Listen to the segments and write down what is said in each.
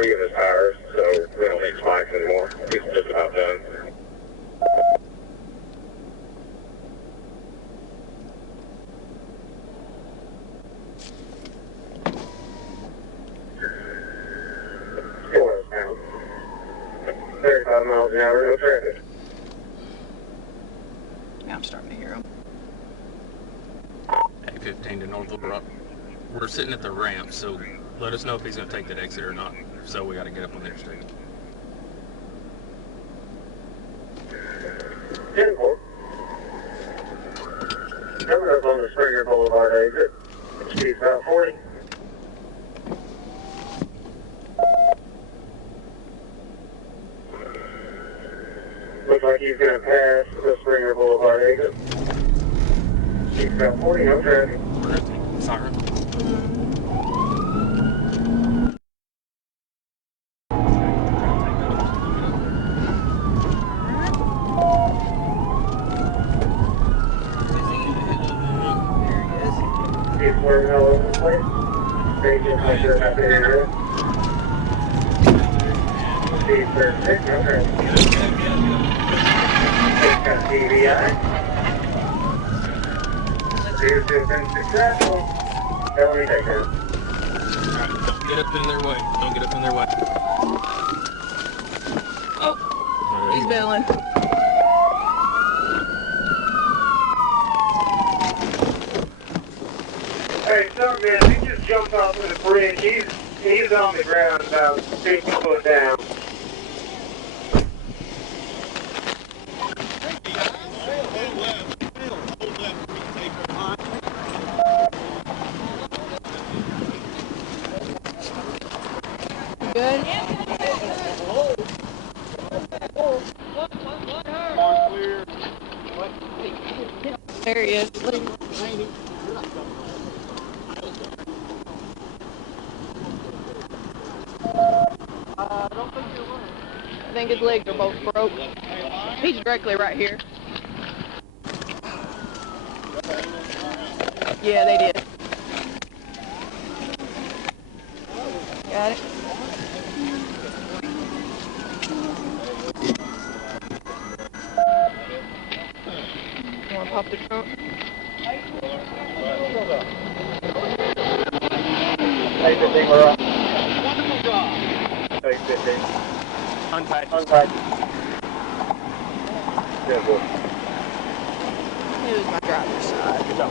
3 of his tires, so we don't need spikes anymore. He's just about done. Go westbound. 35 miles an hour, no traffic. Yeah, I'm starting to hear him. A15 to North Little Rock. We're sitting at the ramp, so let us know if he's going to take that exit or not. If so, we got to get up on the interstate. 10-4. Coming up on the Springer Boulevard exit. Speed's about 40. Looks like he's going to pass the Springer Boulevard exit. Speed's about 40, no traffic. We're going to take siren. He's swerving all over the place. Stay just like you're not there yet. Speed 36, no traffic. Just got TVI. Appears to have been successful. Felony takedown. Alright, don't get up in their way. Don't get up in their way. Oh, he's bailing. Hey, some man, he just jumped off of the bridge. He's on the ground about 50 foot down. Good. There he is. I think his legs are both broke. He's directly right here. Yeah, they did. Got it. You want to pop the trunk? Hey, 15, we're up. Wonderful job. Hey, 15. Untied. Untied. Good boy. Here's my driver's side. Good job.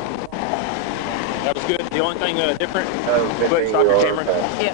That was good. The only thing different, Oh, 15, put stop your camera. Yeah.